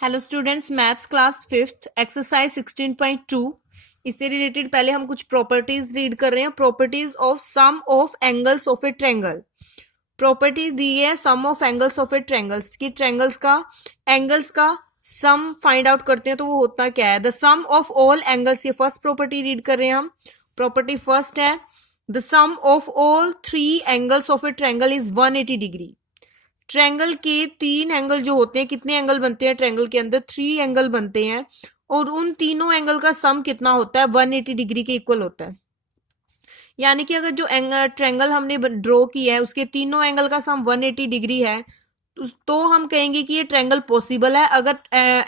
Hello students, maths class fifth exercise 16.2 इससे related पहले हम कुछ प्रॉपर्टीज रीड कर रहे हैं। Properties of sum of angles of a triangle. Property दी है sum of angles of a triangles की ट्रायंगल्स का एंगल्स का सम फाइंड आउट करते हैं तो वो होता क्या है। The sum of all angles, ये फर्स्ट प्रॉपर्टी रीड कर रहे हैं हम। प्रॉपर्टी फर्स्ट है the sum of all three angles of a triangle is 180 degree. Triangle के तीन एंगल जो होते हैं, कितने एंगल बनते हैं ट्रायंगल के अंदर? 3 एंगल बनते हैं और उन तीनों एंगल का सम कितना होता है? 180 डिग्री के इक्वल होता है। यानी कि अगर जो ट्रायंगल हमने ड्रॉ किया है उसके तीनों एंगल का सम 180 डिग्री है तो हम कहेंगे कि ये ट्रायंगल पॉसिबल है। अगर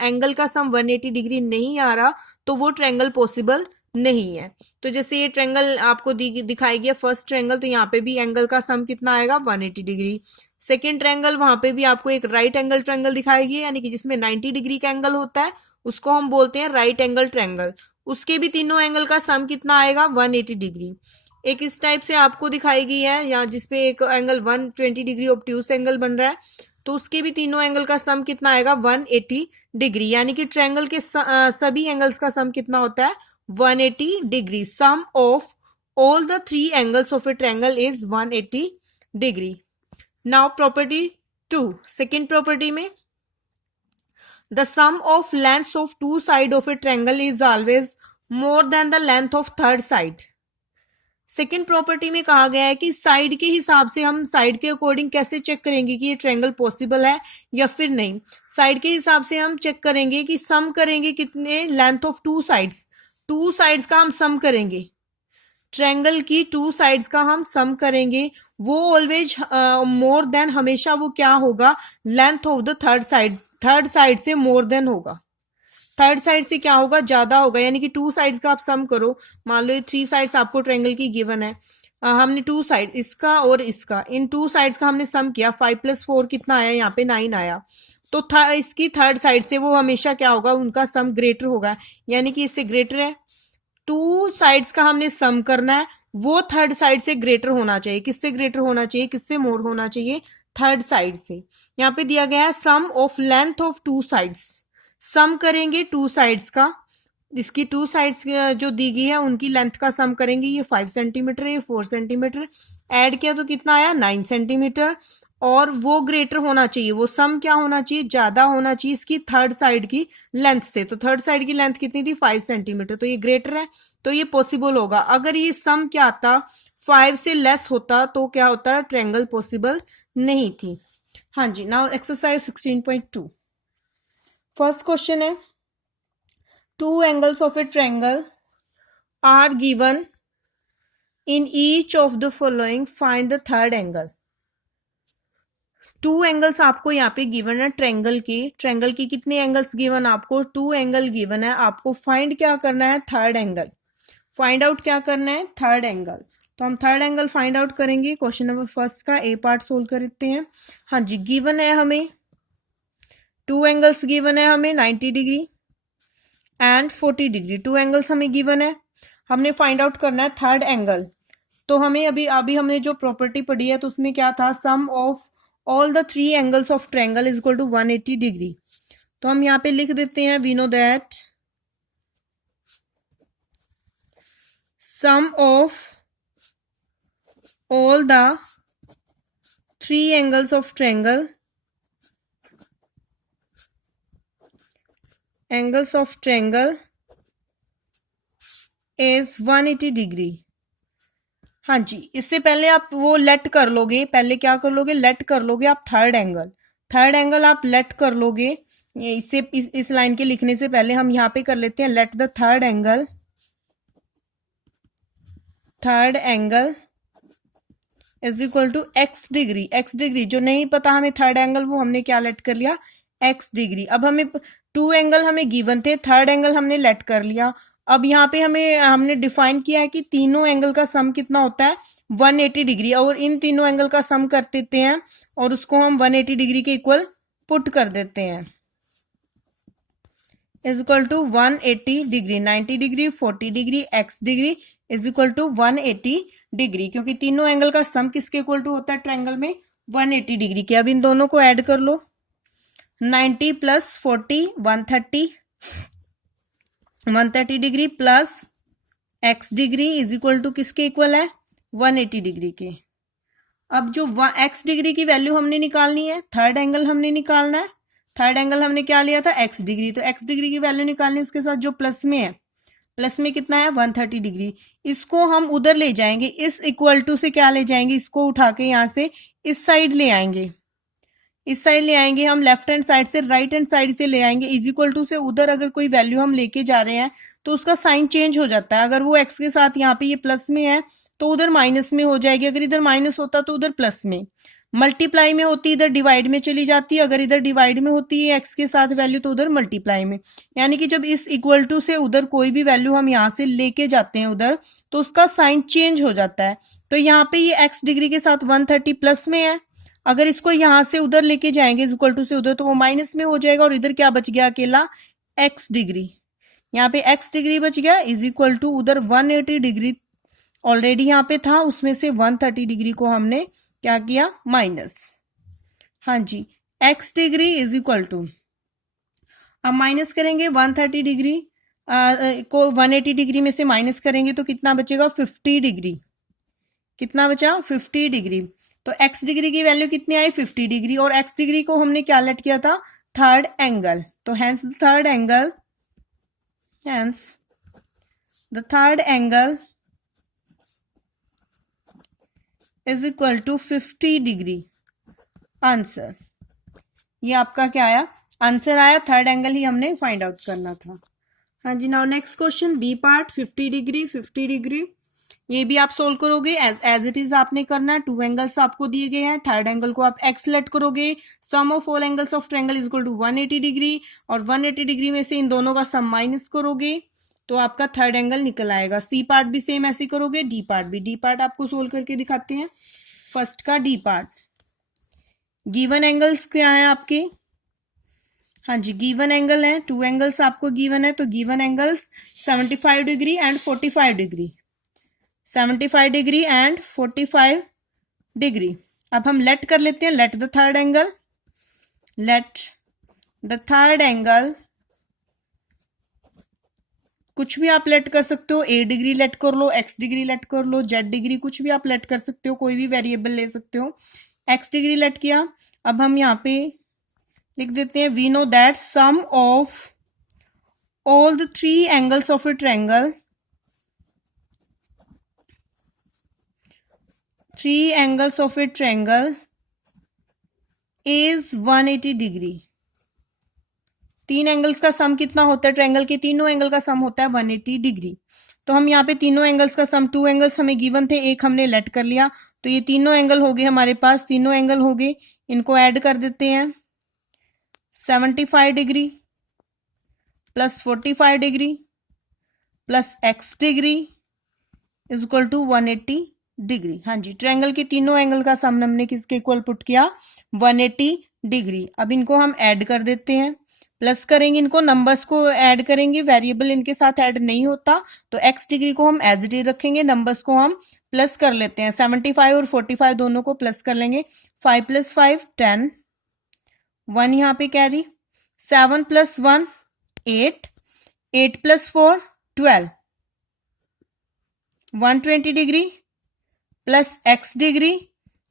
एंगल का सम 180 डिग्री नहीं आ रहा तो वो ट्रायंगल पॉसिबल नहीं है। तो जैसे ये ट्रायंगल आपको दिखाई गया फर्स्ट ट्रायंगल, तो यहाँ पे भी एंगल का सम कितना आएगा? 180 डिग्री। सेकेंड ट्रायंगल, वहां पे भी आपको एक राइट एंगल ट्रायंगल दिखाई गई, यानी कि जिसमें 90 डिग्री का एंगल होता है उसको हम बोलते हैं राइट एंगल ट्रायंगल। उसके भी तीनों एंगल का सम कितना आएगा? 180 डिग्री। एक इस टाइप से आपको दिखाई गई है यहाँ जिसपे एक एंगल 120 डिग्री ऑब्ट्यूज एंगल बन रहा है, तो उसके भी तीनों एंगल का सम कितना आएगा? 180 डिग्री। यानी कि ट्रायंगल के सभी एंगल्स का सम कितना होता है? 180 degree. Sum of all the three angles of a triangle is 180 degree. Now property 2, second property में the sum of length of two side of a triangle is always more than the length of third side. Second property में कहा गया है कि side के हिसाब से हम साइड के अकॉर्डिंग कैसे चेक करेंगे कि ये ट्रायंगल पॉसिबल है या फिर नहीं। साइड के हिसाब से हम चेक करेंगे कि सम करेंगे कितने लेंथ ऑफ टू साइड्स का हम सम करेंगे। ट्रायंगल की टू साइड्स का हम सम करेंगे, वो ऑलवेज मोर देन, हमेशा वो क्या होगा? Length of the third side से मोर देन होगा। थर्ड साइड से क्या होगा? ज्यादा होगा। यानी कि टू साइड्स का आप सम करो, मान लो ये 3 साइड्स आपको ट्रायंगल की गिवन है। हमने टू साइड, इसका और इसका, इन टू साइड्स का हमने सम किया। 5 + 4 कितना आया? यहाँ पे 9 आया। तो इसकी थर्ड साइड से वो हमेशा क्या होगा? उनका सम ग्रेटर होगा, यानी कि इससे ग्रेटर है। टू साइड्स का हमने सम करना है, वो थर्ड साइड से ग्रेटर होना चाहिए। किससे ग्रेटर होना चाहिए? किससे मोर होना चाहिए? थर्ड साइड से। यहाँ पे दिया गया है sum of length of two sides. Sum करेंगे टू साइड्स का, इसकी टू साइड्स जो दी गई है उनकी लेंथ का सम करेंगे। ये 5 सेंटीमीटर है, ये 4 सेंटीमीटर। ऐड किया तो कितना आया? 9 सेंटीमीटर। और वो ग्रेटर होना चाहिए, वो सम क्या होना चाहिए? ज्यादा होना चाहिए इसकी थर्ड साइड की लेंथ से। तो थर्ड साइड की लेंथ कितनी थी? 5 सेंटीमीटर। तो ये ग्रेटर है, तो ये पॉसिबल होगा। अगर ये सम क्या आता? 5 से लेस होता तो क्या होता? ट्रायंगल पॉसिबल नहीं थी। हाँ जी। नाउ एक्सरसाइज 16.2 फर्स्ट क्वेश्चन है two angles of a triangle are given in each of the following, find the third angle. Two angles आपको यहाँ पे गिवन है ट्रायंगल की कितने एंगल्स गिवन? आपको 2 एंगल गिवन है। आपको फाइंड क्या करना है? Third angle. फाइंड आउट क्या करना है? Third angle. तो हम थर्ड एंगल फाइंड आउट करेंगे। क्वेश्चन नंबर फर्स्ट का ए पार्ट सोल्व करते हैं। हाँ जी, गिवन है हमें टू एंगल्स गिवन है हमें 90 degree and 40 degree. Two angles हमें गिवन है, हमने फाइंड आउट करना है थर्ड एंगल। तो हमें अभी हमने जो प्रॉपर्टी पढ़ी है तो उसमें क्या था? Sum of all the three angles of triangle is equal to 180 degree. तो हम यहाँ पे लिख देते हैं we know that sum of all the three angles of triangle is 180 degree. हाँ जी, इससे पहले आप वो लेट कर लोगे। पहले क्या कर लोगे? लेट कर लोगे आप थर्ड एंगल आप लेट कर लोगे। इससे इस लाइन के लिखने से पहले हम यहाँ पे कर लेते हैं let the third angle is equal to x degree. जो नहीं पता हमें थर्ड एंगल, वो हमने क्या लेट कर लिया? X degree. अब हमें टू एंगल हमें गिवन थे, थर्ड एंगल हमने लेट कर लिया। अब यहाँ पे हमने डिफाइन किया है कि तीनों एंगल का सम कितना होता है? 180 डिग्री। और इन तीनों एंगल का सम कर देते हैं और उसको हम 180 डिग्री के इक्वल पुट कर देते हैं। Is equal to 180 degree, 90 degree, 40 degree, x degree is equal to 180 degree. क्योंकि तीनों एंगल का सम किसके इक्वल टू होता है ट्रायंगल में? 180 डिग्री के। अब इन दोनों को ऐड कर लो। 90 plus 40 130 degree plus x degree is equal to किसके इक्वल है 180 डिग्री के। अब जो x डिग्री की वैल्यू हमने निकालनी है, थर्ड एंगल हमने निकालना है। थर्ड एंगल हमने क्या लिया था x डिग्री, तो x डिग्री की वैल्यू निकालनी है, उसके साथ जो प्लस में है, प्लस में कितना है 130 डिग्री, इसको हम उधर ले जाएंगे, इस इक्वल टू से क्या ले जाएंगे, इसको उठा के यहां से इस साइड ले आएंगे, इस साइड ले आएंगे हम, लेफ्ट हैंड साइड से राइट हैंड साइड से ले आएंगे। इज इक्वल टू से उधर अगर कोई वैल्यू हम लेके जा रहे हैं तो उसका साइन चेंज हो जाता है। अगर वो x के साथ यहाँ पे ये प्लस में है तो उधर माइनस में हो जाएगी, अगर इधर माइनस होता तो उधर प्लस में, मल्टीप्लाई में होती इधर डिवाइड में चली जाती है, अगर इधर डिवाइड में होती है x के साथ वैल्यू तो उधर मल्टीप्लाई में। यानी कि जब इस इक्वल टू से उधर कोई भी वैल्यू हम यहाँ से लेके जाते हैं उधर तो उसका साइन चेंज हो जाता है। तो यहाँ पे ये x डिग्री के साथ 130 प्लस में है, अगर इसको यहां से उधर लेके जाएंगे इक्वल टू से उधर तो वो माइनस में हो जाएगा, और इधर क्या बच गया अकेला x डिग्री, यहाँ पे x डिग्री बच गया इज इक्वल टू उधर 180 डिग्री ऑलरेडी यहाँ पे था, उसमें से 130 डिग्री को हमने क्या किया माइनस। हाँ जी, x degree is equal to, अब माइनस करेंगे 130 डिग्री को 180 डिग्री में से माइनस करेंगे तो कितना बचेगा 50 डिग्री, कितना बचा 50 डिग्री। तो x डिग्री की वैल्यू कितनी आई 50 डिग्री, और x डिग्री को हमने क्या लेट किया था थर्ड एंगल, तो hence the third angle, hence the third angle is equal to 50 degree. Answer, ये आपका क्या आया आंसर आया, थर्ड एंगल ही हमने फाइंड आउट करना था। हाँ जी, now next question B part 50 degree 50 degree, ये भी आप सोल्व करोगे एज इट इज आपने करना है। टू एंगल्स आपको दिए गए हैं, थर्ड एंगल को आप एक्स लेट करोगे, sum of all angles of triangle is equal to 180 degree, और 180 डिग्री में से इन दोनों का सम माइनस करोगे तो आपका थर्ड एंगल निकल आएगा। सी पार्ट भी सेम ऐसे करोगे, डी पार्ट भी, डी पार्ट आपको सोल्व करके दिखाते हैं। फर्स्ट का डी पार्ट, गिवन एंगल्स क्या है आपके, हाँ जी गिवन एंगल है, टू एंगल्स आपको गिवन है, तो given angles 75 degree and 45 degree, 75 degree and 45 degree. अब हम लेट कर लेते हैं, let the third angle, late the third angle, कुछ भी आप लेट कर सकते हो, a डिग्री लेट कर लो, x डिग्री लेट कर लो, z डिग्री, कुछ भी आप लेट कर सकते हो, कोई भी वेरिएबल ले सकते हो। x डिग्री लेट किया, अब हम यहाँ पे लिख देते हैं we know that sum of all the three angles of a triangle, three angles of a triangle is 180 degree. तीन एंगल्स का सम कितना होता है, ट्रायंगल के तीनों एंगल का सम होता है 180 डिग्री। तो हम यहाँ पे तीनों एंगल्स का सम, टू एंगल्स हमें गिवन थे, एक हमने लेट कर लिया, तो ये तीनों एंगल हो गए हमारे पास, तीनों एंगल हो गए, इनको ऐड कर देते हैं। 75 degree plus 45 degree plus x degree is equal to 180 degree. हाँ जी, ट्रायंगल के तीनों एंगल का सम हमने किसके इक्वल पुट किया 180 डिग्री। अब इनको हम ऐड कर देते हैं, प्लस करेंगे, इनको नंबर्स को ऐड करेंगे, वेरिएबल इनके साथ ऐड नहीं होता, तो x डिग्री को हम एज इट इज रखेंगे, नंबर्स को हम प्लस कर लेते हैं, 75 और 45 दोनों को प्लस कर लेंगे, 5 + 5 10, 1 यहाँ पे carry, 7 + 1 8, 8 + 4 12, 120 degree plus x degree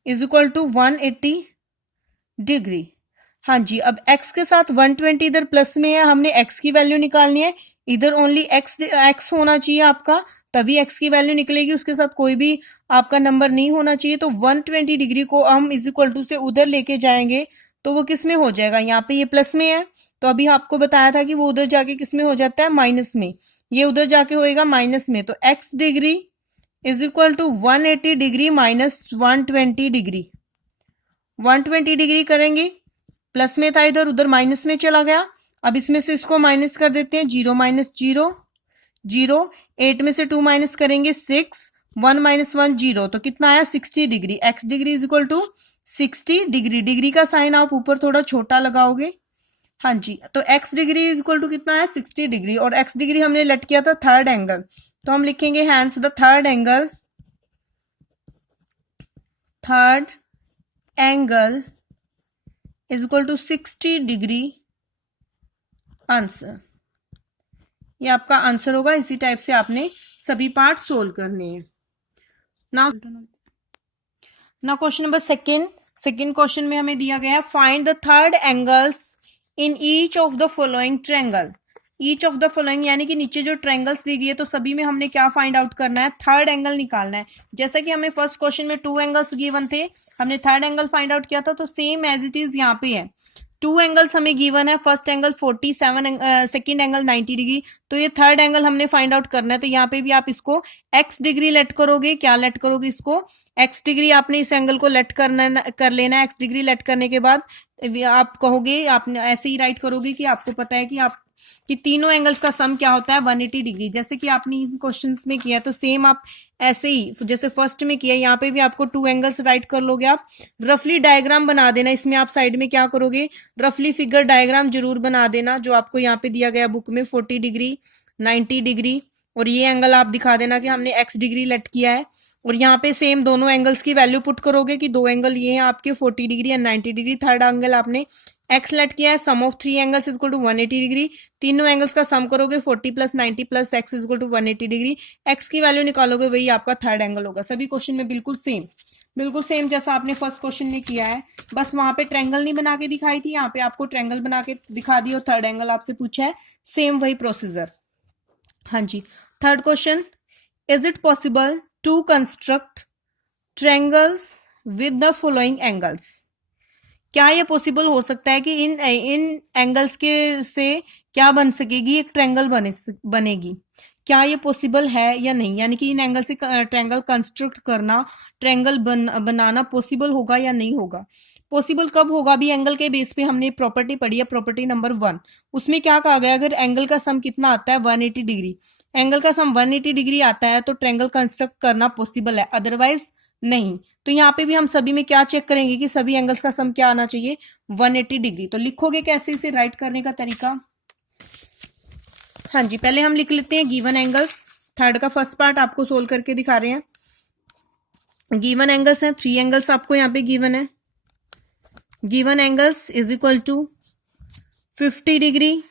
is equal to 180 degree. हाँ जी, अब x के साथ 120 इधर प्लस में है, हमने x की वैल्यू निकालनी है, इधर ओनली x होना चाहिए आपका, तभी x की वैल्यू निकलेगी, उसके साथ कोई भी आपका नंबर नहीं होना चाहिए। तो 120 डिग्री को हम इज इक्वल टू से उधर लेके जाएंगे तो वो किस में हो जाएगा, यहाँ पे ये प्लस में है, तो अभी आपको बताया था कि वो उधर जाके किस में हो जाता है माइनस में, ये उधर जाके होएगा माइनस में। तो x degree is equal to 180 degree minus 120 degree, 120 degree करेंगे, प्लस में था इधर, उधर माइनस में चला गया, अब इसमें से इसको माइनस कर देते हैं, 0 - 0 0, 8 में से 2 माइनस करेंगे 6, 1 - 1 0, तो कितना आया 60 degree. x degree is equal to 60 degree, degree का साइन आप ऊपर थोड़ा छोटा लगाओगे। हाँ जी, तो x degree is equal to कितना है 60 डिग्री, और x डिग्री हमने लेट किया था थर्ड एंगल, तो हम लिखेंगे hence the third angle is equal to 60 degree answer. ये आपका आंसर होगा। इसी टाइप से आपने सभी पार्ट सोल्व करने हैं। Now question number second question में हमें दिया गया है find the third angles in each of the following triangle. Each of the following यानी कि नीचे जो ट्रायंगल्स दी गई है तो सभी में हमने क्या फाइंड आउट करना है, थर्ड एंगल निकालना है। जैसा कि हमें फर्स्ट क्वेश्चन में 2 एंगल्स गिवन थे, हमने थर्ड एंगल फाइंड आउट किया था, तो सेम एज इट इज यहाँ पे है। 2 एंगल्स हमें गिवन है, first angle 47, second angle 90 degree. तो ये थर्ड एंगल हमने फाइंड आउट करना है। तो यहाँ पे भी आप इसको x डिग्री लेट करोगे। क्या लेट करोगे इसको, x डिग्री। आपने इस एंगल को लेट कर लेना है। x डिग्री लेट करने के बाद आप कहोगे, आपने ऐसे ही राइट करोगे कि आपको पता है कि तीनों एंगल्स का सम क्या होता है 180 डिग्री। जैसे कि आपने इन क्वेश्चंस में किया तो सेम आप ऐसे ही जैसे फर्स्ट में किया यहाँ पे भी आपको 2 एंगल्स राइट कर लोगे। आप रफली डायग्राम बना देना। इसमें आप साइड में क्या करोगे, रफली फिगर डायग्राम जरूर बना देना जो आपको यहाँ पे दिया गया बुक में 40 डिग्री 90 डिग्री। और ये एंगल आप दिखा देना कि हमने x डिग्री लेट किया है। और यहाँ पे सेम दोनों एंगल्स की वैल्यू पुट करोगे कि 2 एंगल ये हैं आपके 40 degree and 90 degree. Third angle आपने x लेट किया है। Sum of 3 angles is equal to 180 degree. तीनों एंगल्स का सम करोगे 40 plus 90 plus x is equal to 180 degree. x की वैल्यू निकालोगे, वही आपका थर्ड एंगल होगा। सभी क्वेश्चन में बिल्कुल सेम जैसा आपने फर्स्ट क्वेश्चन में किया है। बस वहां पे ट्रायंगल नहीं बना के दिखाई थी, यहाँ पे आपको ट्रायंगल बना के दिखा दी और थर्ड एंगल आपसे पूछा है। सेम वही प्रोसीजर। हाँ जी, third question, is it possible to construct triangles with the following angles. क्या ये पॉसिबल हो सकता है कि इन एंगल्स के से क्या बन सकेगी, एक ट्रायंगल बनेगी। क्या ये पॉसिबल है या नहीं, यानी कि इन एंगल से ट्रायंगल कंस्ट्रक्ट करना, ट्रायंगल बनाना पॉसिबल होगा या नहीं होगा। पॉसिबल कब होगा, भी एंगल के बेस पे हमने प्रॉपर्टी पढ़ी है, प्रॉपर्टी नंबर 1। उसमें क्या कहा गया, अगर एंगल का सम कितना आता है 180 डिग्री, एंगल का सम 180 डिग्री आता है तो ट्रायंगल कंस्ट्रक्ट करना पॉसिबल है, अदरवाइज नहीं। तो यहाँ पे भी हम सभी में क्या चेक करेंगे कि सभी एंगल्स का सम क्या आना चाहिए 180 डिग्री। तो लिखोगे कैसे, इसे राइट करने का तरीका। हाँ जी, पहले हम लिख लेते हैं गिवन एंगल्स। थर्ड का फर्स्ट पार्ट आपको सोल्व करके दिखा रहे हैं। गिवन एंगल्स हैं 3 एंगल्स आपको यहाँ पे गिवन है। Given angles is equal to 50 degree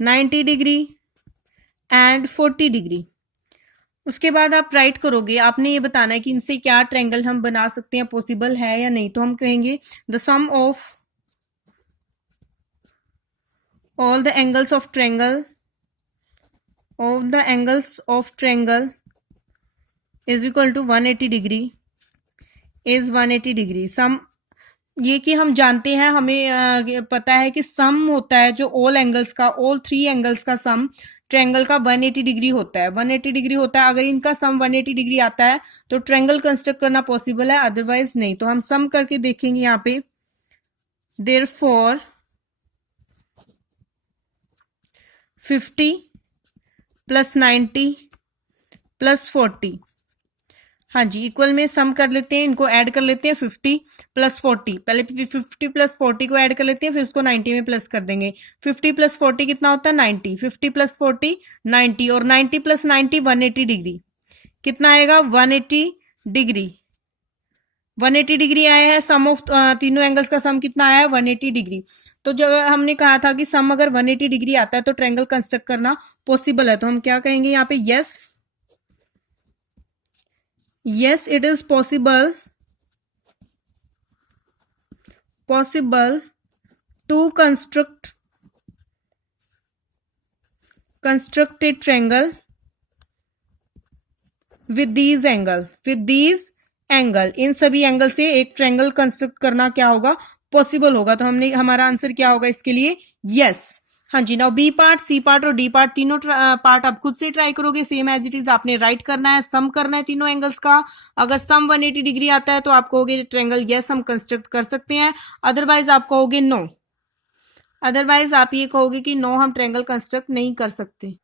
90 degree and 40 degree. उसके बाद आप राइट करोगे, आपने ये बताना है कि इनसे क्या ट्रायंगल हम बना सकते हैं, पॉसिबल है या नहीं। तो हम कहेंगे the sum of all the angles of triangle is equal to 180 degree is 180 degree। सम ये कि हम जानते हैं, हमें पता है कि सम होता है जो ऑल एंगल्स का, ऑल 3 एंगल्स का सम ट्रायंगल का 180 डिग्री होता है। 180 डिग्री होता है। अगर इनका सम 180 डिग्री आता है तो ट्रायंगल कंस्ट्रक्ट करना पॉसिबल है, अदरवाइज नहीं। तो हम सम करके देखेंगे यहाँ पे, देयरफॉर 50 प्लस 90 प्लस 40, हाँ जी, इक्वल में सम कर लेते हैं, इनको ऐड कर लेते हैं 50 प्लस 40। पहले 50 प्लस 40 को ऐड कर लेते हैं, फिर उसको 90 में प्लस कर देंगे। 50 प्लस 40 कितना होता है 90, 50 प्लस 40 90, और 90 प्लस 90 180 डिग्री। कितना आएगा 180 डिग्री। 180 डिग्री आया है। सम ऑफ तीनों एंगल्स का सम कितना आया है 180 डिग्री। तो जो हमने कहा था कि सम अगर 180 डिग्री आता है तो ट्रायंगल कंस्ट्रक्ट करना पॉसिबल है। तो हम क्या कहेंगे यहाँ पे, yes it is possible to construct a triangle with these angle. इन सभी एंगल से एक ट्रायंगल कंस्ट्रक्ट करना क्या होगा, पॉसिबल होगा। तो हमने, हमारा आंसर क्या होगा इसके लिए, यस। हाँ जी, now B part, C part और डी पार्ट तीनों पार्ट आप खुद से ट्राई करोगे। सेम एज इट इज आपने राइट करना है, सम करना है तीनों एंगल्स का। अगर सम 180 डिग्री आता है तो आप कहोगे ट्रायंगल यस हम कंस्ट्रक्ट कर सकते हैं, अदरवाइज आप कहोगे नो। अदरवाइज आप ये कहोगे कि नो, हम ट्रायंगल कंस्ट्रक्ट नहीं कर सकते।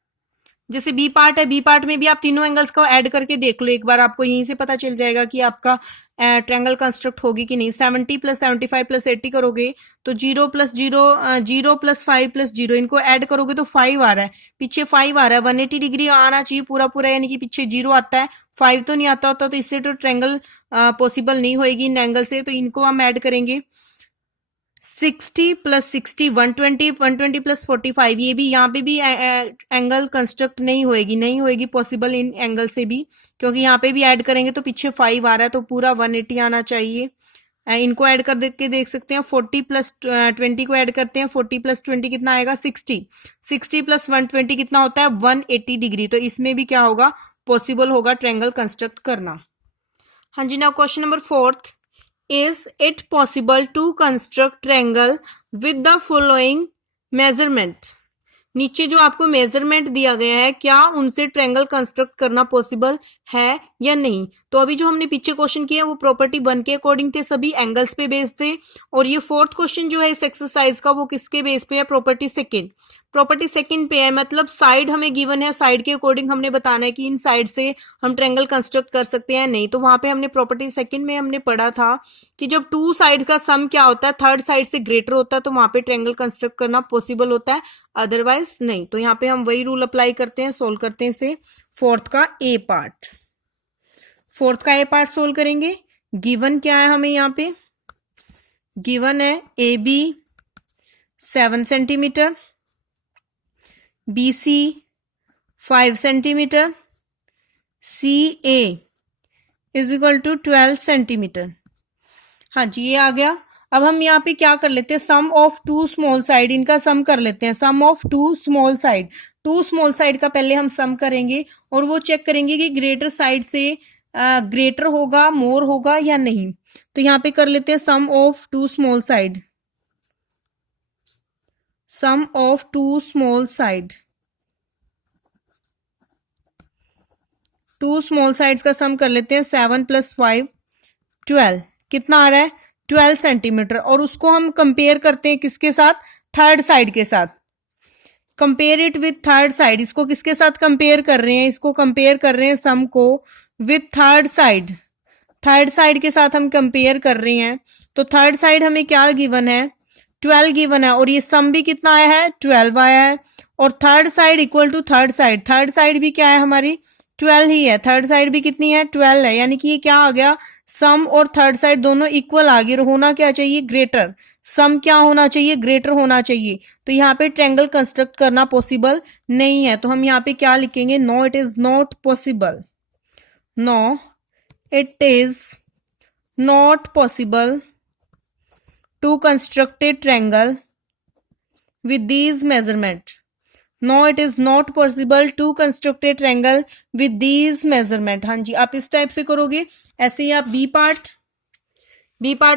जैसे बी पार्ट है, बी पार्ट में भी आप तीनों एंगल्स को ऐड करके देख लो एक बार, आपको यहीं से पता चल जाएगा कि आपका ट्रायंगल कंस्ट्रक्ट होगी कि नहीं। 70 + 75 + 80 करोगे तो 0 + 0 0 + 5 + 0 इनको ऐड करोगे तो 5 आ रहा है, पीछे 5 आ रहा है। 180 डिग्री आना चाहिए पूरा पूरा, यानी कि पीछे 0 आता है, 5 तो नहीं आता होता, तो इससे तो ट्रायंगल पॉसिबल नहीं होएगी इन एंगल से। तो इनको हम ऐड करेंगे। 60 + 60 120, 120 + 45, ये भी यहाँ पे भी एंगल कंस्ट्रक्ट नहीं होएगी पॉसिबल इन एंगल से भी, क्योंकि यहाँ पे भी ऐड करेंगे तो पीछे 5 आ रहा है, तो पूरा 180 आना चाहिए। इनको ऐड कर के देख सकते हैं। 40 + 20 को ऐड करते हैं। 40 + 20 कितना आएगा 60। 60 + 120 कितना होता है 180 डिग्री। तो इसमें भी क्या होगा, पॉसिबल होगा ट्रायंगल कंस्ट्रक्ट करना। हाँ जी, now question number 4th, is it possible to construct triangle with the following measurement? नीचे जो आपको मेजरमेंट दिया गया है, क्या उनसे ट्रायंगल कंस्ट्रक्ट करना पॉसिबल है या नहीं। तो अभी जो हमने पीछे क्वेश्चन किया वो प्रॉपर्टी 1 के अकॉर्डिंग थे, सभी एंगल्स पे बेस्ड थे। और ये 4th क्वेश्चन जो है इस एक्सरसाइज का वो किसके बेस पे है, प्रॉपर्टी सेकंड। प्रॉपर्टी सेकंड पे है, मतलब साइड हमें गिवन है, साइड के अकॉर्डिंग हमने बताना है कि इन साइड से हम ट्रायंगल कंस्ट्रक्ट कर सकते हैं नहीं। तो वहां पे हमने प्रॉपर्टी सेकंड में हमने पढ़ा था कि जब 2 साइड का सम क्या होता है, थर्ड साइड से ग्रेटर होता है, तो वहां पे ट्रायंगल कंस्ट्रक्ट करना पॉसिबल होता है, अदरवाइज नहीं। तो यहाँ पे हम वही रूल अप्लाई करते हैं, सोल्व करते हैं इसे। 4th का ए पार्ट, 4th का ए पार्ट सोल्व करेंगे। गिवन क्या है हमें यहाँ पे, गिवन है A B 7 centimetre, BC 5 centimetre, CA = 12 centimetre. हाँ जी, ये आ गया। अब हम यहाँ पे क्या कर लेते हैं, सम ऑफ 2 स्मॉल साइड, इनका सम कर लेते हैं। Sum of 2 small side, 2 small side का पहले हम सम करेंगे और वो चेक करेंगे कि ग्रेटर साइड से ग्रेटर होगा, मोर होगा या नहीं। तो यहाँ पे कर लेते हैं sum of 2 small side, sum of 2 small side, 2 small sides का सम कर लेते हैं। 7 + 5 12, कितना आ रहा है 12 सेंटीमीटर। और उसको हम कंपेयर करते हैं किसके साथ, थर्ड साइड के साथ। Compare it with third side, इसको किसके साथ कंपेयर कर रहे हैं, इसको कंपेयर कर रहे हैं सम को with third side, third side के साथ हम कंपेयर कर रहे हैं। तो थर्ड साइड हमें क्या गिवन है, 12 गिवन है, और ये सम भी कितना आया है 12 आया है। और third side equal to third side, third side भी क्या है हमारी 12 ही है, थर्ड साइड भी कितनी है 12 है, यानी कि ये क्या आ गया, सम और थर्ड साइड दोनों इक्वल आ गए। होना क्या चाहिए, ग्रेटर। सम क्या होना चाहिए, ग्रेटर होना चाहिए। तो यहाँ पे ट्रायंगल कंस्ट्रक्ट करना पॉसिबल नहीं है। तो हम यहाँ पे क्या लिखेंगे, no it is not possible, no it is not possible to construct a triangle with these measurement. No, it is not possible to construct a triangle with these measurement. हाँ जी, आप इस टाइप से करोगे। ऐसे ही आप बी पार्ट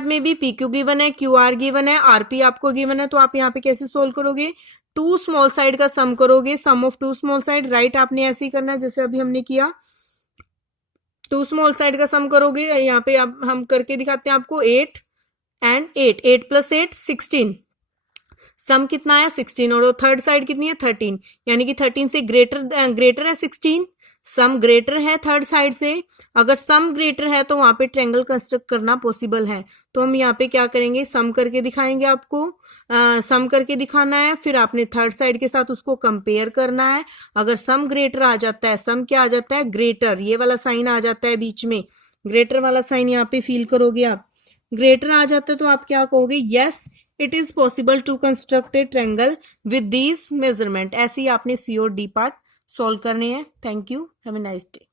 में भी PQ given है, QR गिवन है, RP आपको गिवन है। तो आप यहाँ पे कैसे सोल्व करोगे, 2 स्मॉल साइड का सम करोगे, sum of 2 small side, right. आपने ऐसे ही करना है जैसे अभी हमने किया, 2 स्मॉल साइड का सम करोगे। यहाँ पे आप हम करके दिखाते हैं आपको, 8 एंड 8, 8 + 8 16, सम कितना है 16, और थर्ड साइड कितनी है 13, यानी कि 13 से ग्रेटर है 16, सम ग्रेटर है थर्ड साइड से। अगर सम ग्रेटर है तो वहां पे ट्रायंगल कंस्ट्रक्ट करना पॉसिबल है। तो हम यहाँ पे क्या करेंगे, सम करके दिखाएंगे आपको, सम करके दिखाना है, फिर आपने थर्ड साइड के साथ उसको कंपेयर करना है। अगर सम ग्रेटर आ जाता है, सम क्या आ जाता है ग्रेटर, ये वाला साइन आ जाता है बीच में, ग्रेटर वाला साइन यहाँ पे फील करोगे आप, ग्रेटर आ जाता है तो आप क्या कहोगे, yes it is possible to construct a triangle with these measurement. ऐसे ही आपने C और D पार्ट सॉल्व करने हैं। Thank you, have a nice day.